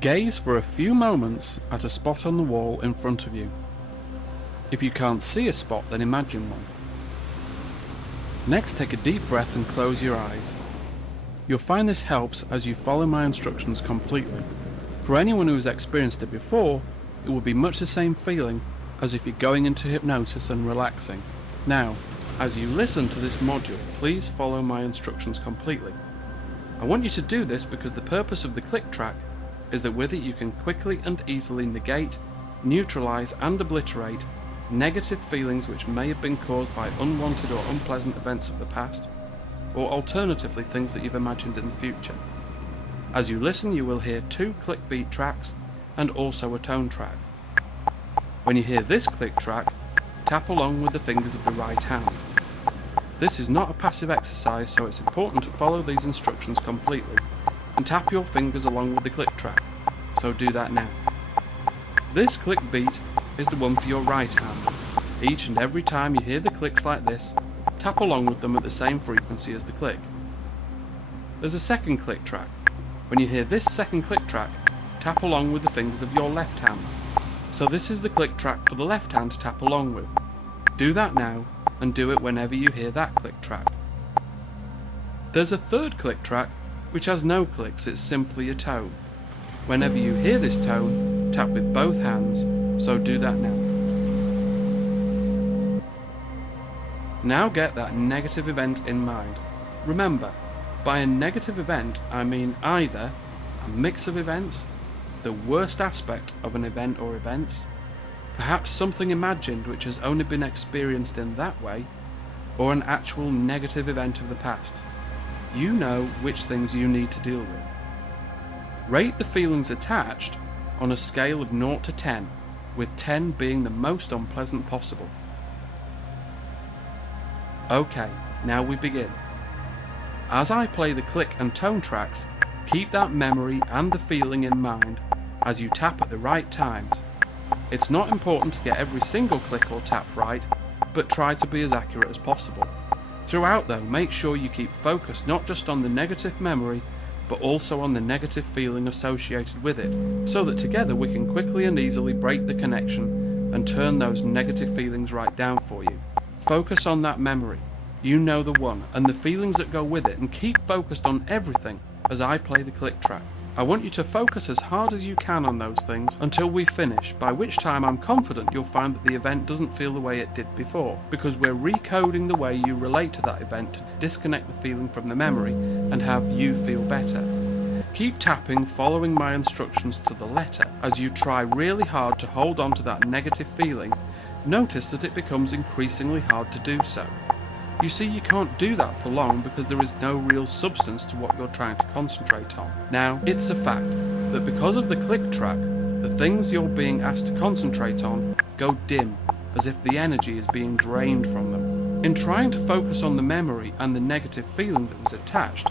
Gaze for a few moments at a spot on the wall in front of you. If you can't see a spot, then imagine one. Next, take a deep breath and close your eyes. You'll find this helps as you follow my instructions completely. For anyone who has experienced it before, it will be much the same feeling as if you're going into hypnosis and relaxing. Now, as you listen to this module, please follow my instructions completely. I want you to do this because the purpose of the click track is that with it you can quickly and easily negate, neutralize and obliterate negative feelings which may have been caused by unwanted or unpleasant events of the past, or alternatively things that you've imagined in the future. As you listen, you will hear 2 click beat tracks and also a tone track. When you hear this click track, tap along with the fingers of the right hand. This is not a passive exercise, so it's important to follow these instructions completely and tap your fingers along with the click track, so do that now. This click beat is the one for your right hand. Each and every time you hear the clicks like this, tap along with them at the same frequency as the click. There's a second click track. When you hear this second click track, tap along with the fingers of your left hand. So this is the click track for the left hand to tap along with. Do that now, and do it whenever you hear that click track. There's a third click track which has no clicks, it's simply a tone. Whenever you hear this tone, tap with both hands, so do that now. Now get that negative event in mind. Remember, by a negative event I mean either a mix of events, the worst aspect of an event or events, perhaps something imagined which has only been experienced in that way, or an actual negative event of the past. You know which things you need to deal with. Rate the feelings attached on a scale of 0 to 10, with 10 being the most unpleasant possible. Okay, now we begin. As I play the click and tone tracks, keep that memory and the feeling in mind as you tap at the right times. It's not important to get every single click or tap right, but try to be as accurate as possible. Throughout though, make sure you keep focused not just on the negative memory, but also on the negative feeling associated with it, so that together we can quickly and easily break the connection and turn those negative feelings right down for you. Focus on that memory, you know the one, and the feelings that go with it, and keep focused on everything as I play the click track. I want you to focus as hard as you can on those things until we finish, by which time I'm confident you'll find that the event doesn't feel the way it did before, because we're recoding the way you relate to that event to disconnect the feeling from the memory and have you feel better. Keep tapping, following my instructions to the letter as you try really hard to hold on to that negative feeling. Notice that it becomes increasingly hard to do so. You see, you can't do that for long because there is no real substance to what you're trying to concentrate on. Now, it's a fact that because of the click track, the things you're being asked to concentrate on go dim, as if the energy is being drained from them. In trying to focus on the memory and the negative feeling that was attached,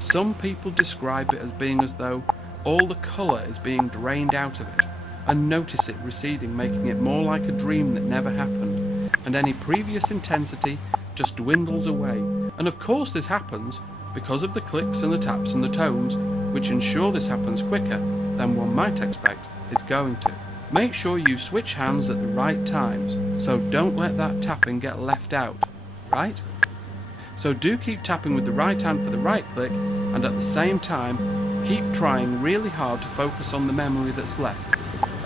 some people describe it as being as though all the colour is being drained out of it, and notice it receding, making it more like a dream that never happened, and any previous intensity just dwindles away. And of course this happens because of the clicks and the taps and the tones, which ensure this happens quicker than one might expect it's going to. Make sure you switch hands at the right times, so don't let that tapping get left out, right? So do keep tapping with the right hand for the right click, and at the same time keep trying really hard to focus on the memory that's left,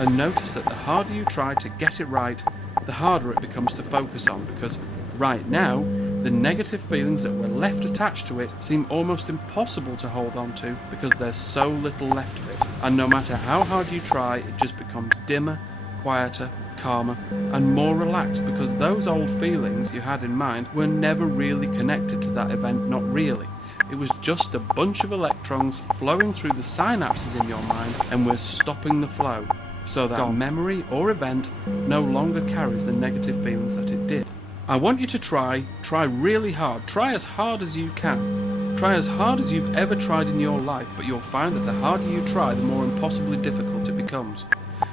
and notice that the harder you try to get it right, the harder it becomes to focus on, because right now, the negative feelings that were left attached to it seem almost impossible to hold on to because there's so little left of it. And no matter how hard you try, it just becomes dimmer, quieter, calmer, and more relaxed because those old feelings you had in mind were never really connected to that event, not really. It was just a bunch of electrons flowing through the synapses in your mind, and we're stopping the flow, so that memory or event no longer carries the negative feelings that it did. I want you to try really hard, try as hard as you can. Try as hard as you've ever tried in your life, but you'll find that the harder you try, the more impossibly difficult it becomes.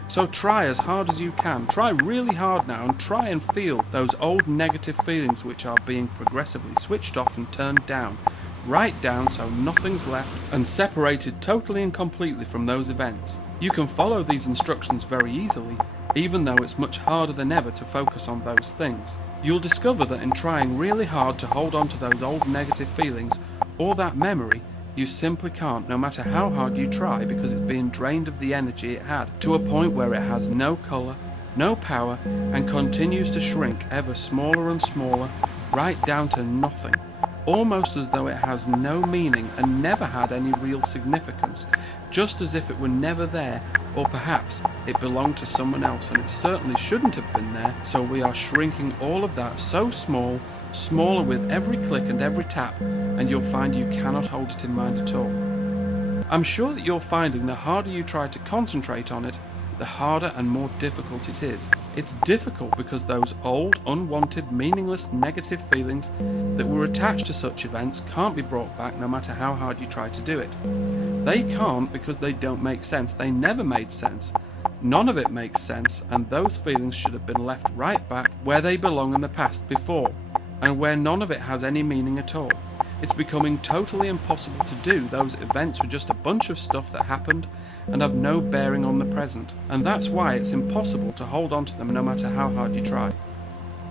So try as hard as you can, try really hard now, and try and feel those old negative feelings which are being progressively switched off and turned down, right down so nothing's left and separated totally and completely from those events. You can follow these instructions very easily, even though it's much harder than ever to focus on those things. You'll discover that in trying really hard to hold on to those old negative feelings or that memory, you simply can't, no matter how hard you try, because it's being drained of the energy it had, to a point where it has no colour, no power, and continues to shrink ever smaller and smaller, right down to nothing, almost as though it has no meaning and never had any real significance, just as if it were never there, or perhaps it belonged to someone else and it certainly shouldn't have been there. So we are shrinking all of that so small, smaller with every click and every tap, and you'll find you cannot hold it in mind at all. I'm sure that you're finding the harder you try to concentrate on it, the harder and more difficult it is. It's difficult because those old, unwanted, meaningless, negative feelings that were attached to such events can't be brought back no matter how hard you try to do it. They can't because they don't make sense. They never made sense. None of it makes sense, and those feelings should have been left right back where they belong in the past before, and where none of it has any meaning at all. It's becoming totally impossible to do. Those events were just a bunch of stuff that happened and have no bearing on the present, and that's why it's impossible to hold on to them no matter how hard you try.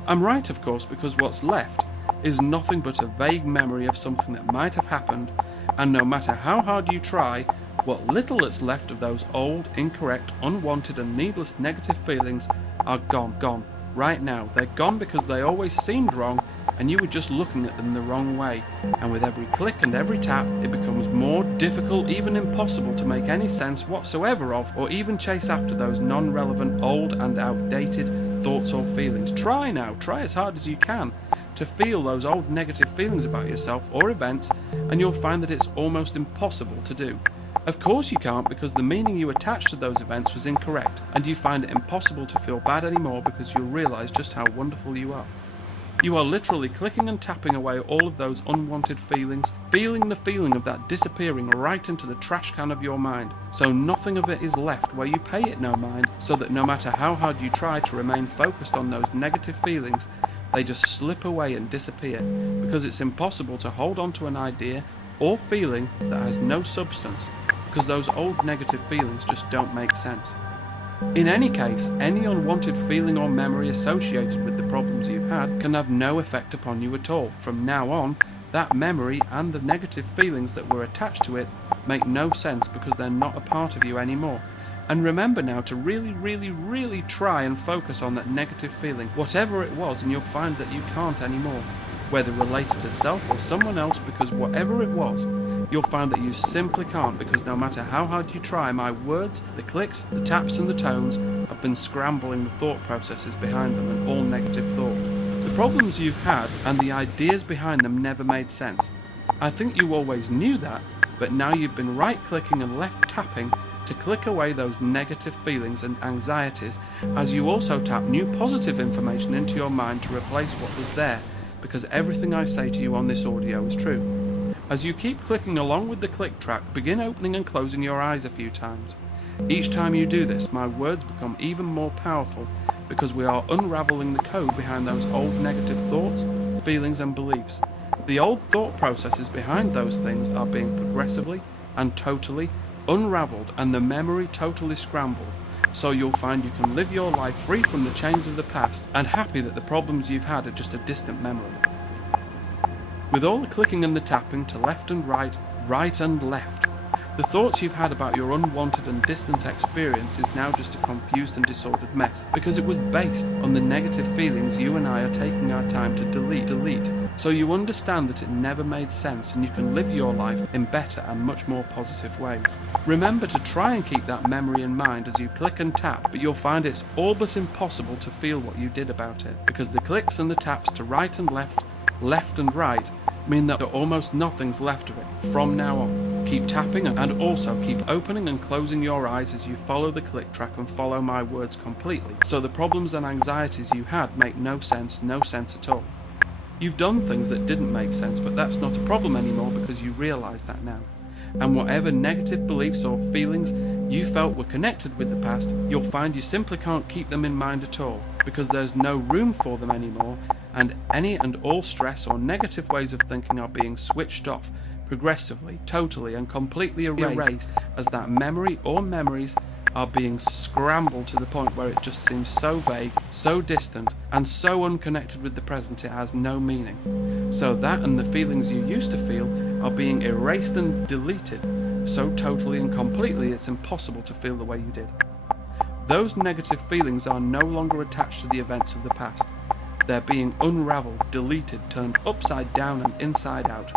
I'm right, of course, because what's left is nothing but a vague memory of something that might have happened, and no matter how hard you try, what little that's left of those old, incorrect, unwanted and needless negative feelings are gone, right now. They're gone because they always seemed wrong and you were just looking at them the wrong way, and with every click and every tap it becomes more difficult, even impossible, to make any sense whatsoever of, or even chase after those non-relevant, old and outdated thoughts or feelings. Try as hard as you can to feel those old negative feelings about yourself or events, and you'll find that it's almost impossible to do. Of course you can't, because the meaning you attached to those events was incorrect, and you find it impossible to feel bad anymore because you'll realise just how wonderful you are. You are literally clicking and tapping away all of those unwanted feelings, feeling the feeling of that disappearing right into the trash can of your mind, so nothing of it is left where you pay it no mind, so that no matter how hard you try to remain focused on those negative feelings, they just slip away and disappear, because it's impossible to hold on to an idea or feeling that has no substance, because those old negative feelings just don't make sense. In any case, any unwanted feeling or memory associated with the problems you've had can have no effect upon you at all. From now on, that memory and the negative feelings that were attached to it make no sense because they're not a part of you anymore. And remember now to really try and focus on that negative feeling, whatever it was, and you'll find that you can't anymore, whether related to self or someone else, because whatever it was, you'll find that you simply can't, because no matter how hard you try, my words, the clicks, the taps and the tones have been scrambling the thought processes behind them and all negative thought. The problems you've had and the ideas behind them never made sense. I think you always knew that, but now you've been right-clicking and left-tapping to click away those negative feelings and anxieties, as you also tap new positive information into your mind to replace what was there, because everything I say to you on this audio is true. As you keep clicking along with the click track, begin opening and closing your eyes a few times. Each time you do this, my words become even more powerful, because we are unraveling the code behind those old negative thoughts, feelings and beliefs. The old thought processes behind those things are being progressively and totally unraveled, and the memory totally scrambled, so you'll find you can live your life free from the chains of the past and happy that the problems you've had are just a distant memory. With all the clicking and the tapping to left and right and left, the thoughts you've had about your unwanted and distant experience is now just a confused and disordered mess, because it was based on the negative feelings you and I are taking our time to delete. So you understand that it never made sense, and you can live your life in better and much more positive ways. Remember to try and keep that memory in mind as you click and tap, but you'll find it's all but impossible to feel what you did about it, because the clicks and the taps to right and left and right, mean that almost nothing's left of it from now on. Keep tapping and also keep opening and closing your eyes as you follow the click track and follow my words completely, so the problems and anxieties you had make no sense at all. You've done things that didn't make sense, but that's not a problem anymore because you realise that now. And whatever negative beliefs or feelings you felt were connected with the past, you'll find you simply can't keep them in mind at all, because there's no room for them anymore, and any and all stress or negative ways of thinking are being switched off progressively, totally and completely erased, as that memory or memories are being scrambled to the point where it just seems so vague, so distant, and so unconnected with the present it has no meaning. So that and the feelings you used to feel are being erased and deleted so totally and completely it's impossible to feel the way you did. Those negative feelings are no longer attached to the events of the past. They're being unraveled, deleted, turned upside down and inside out.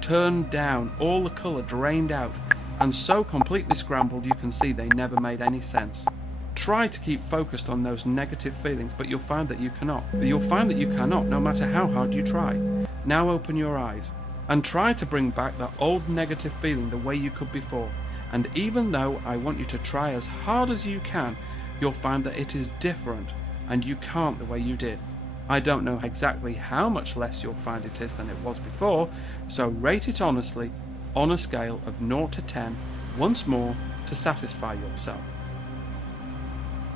Turned down, all the colour drained out, and so completely scrambled you can see they never made any sense. Try to keep focused on those negative feelings, but you'll find that you cannot. You'll find that you cannot, no matter how hard you try. Now open your eyes, and try to bring back that old negative feeling the way you could before. And even though I want you to try as hard as you can, you'll find that it is different, and you can't the way you did. I don't know exactly how much less you'll find it is than it was before, so rate it honestly on a scale of 0 to 10 once more to satisfy yourself.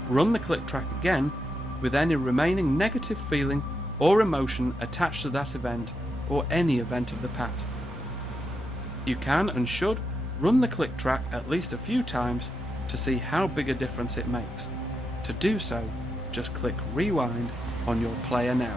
Run the click track again with any remaining negative feeling or emotion attached to that event or any event of the past. You can and should run the click track at least a few times to see how big a difference it makes. To do so, just click rewind on your player now.